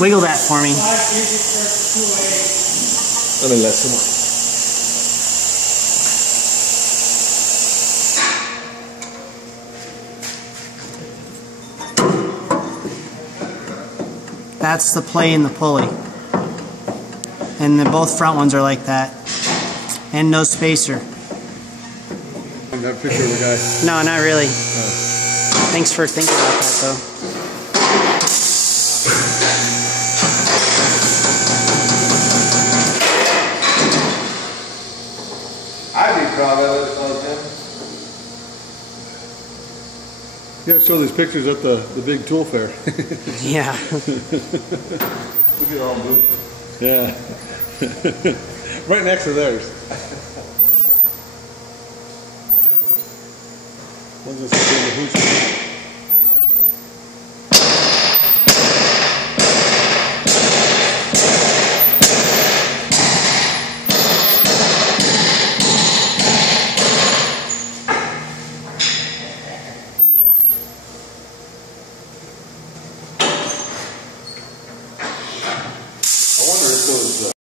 Wiggle that for me. Let me let someone. That's the play and the pulley. And both front ones are like that. And no spacer. I got a picture of the guy. No, not really. Oh. Thanks for thinking about that, though. I'd be proud of it if I was him. You gotta show these pictures at the big tool fair. Yeah. Look at all them boots. Yeah. Right next to theirs. One's just in the hooch.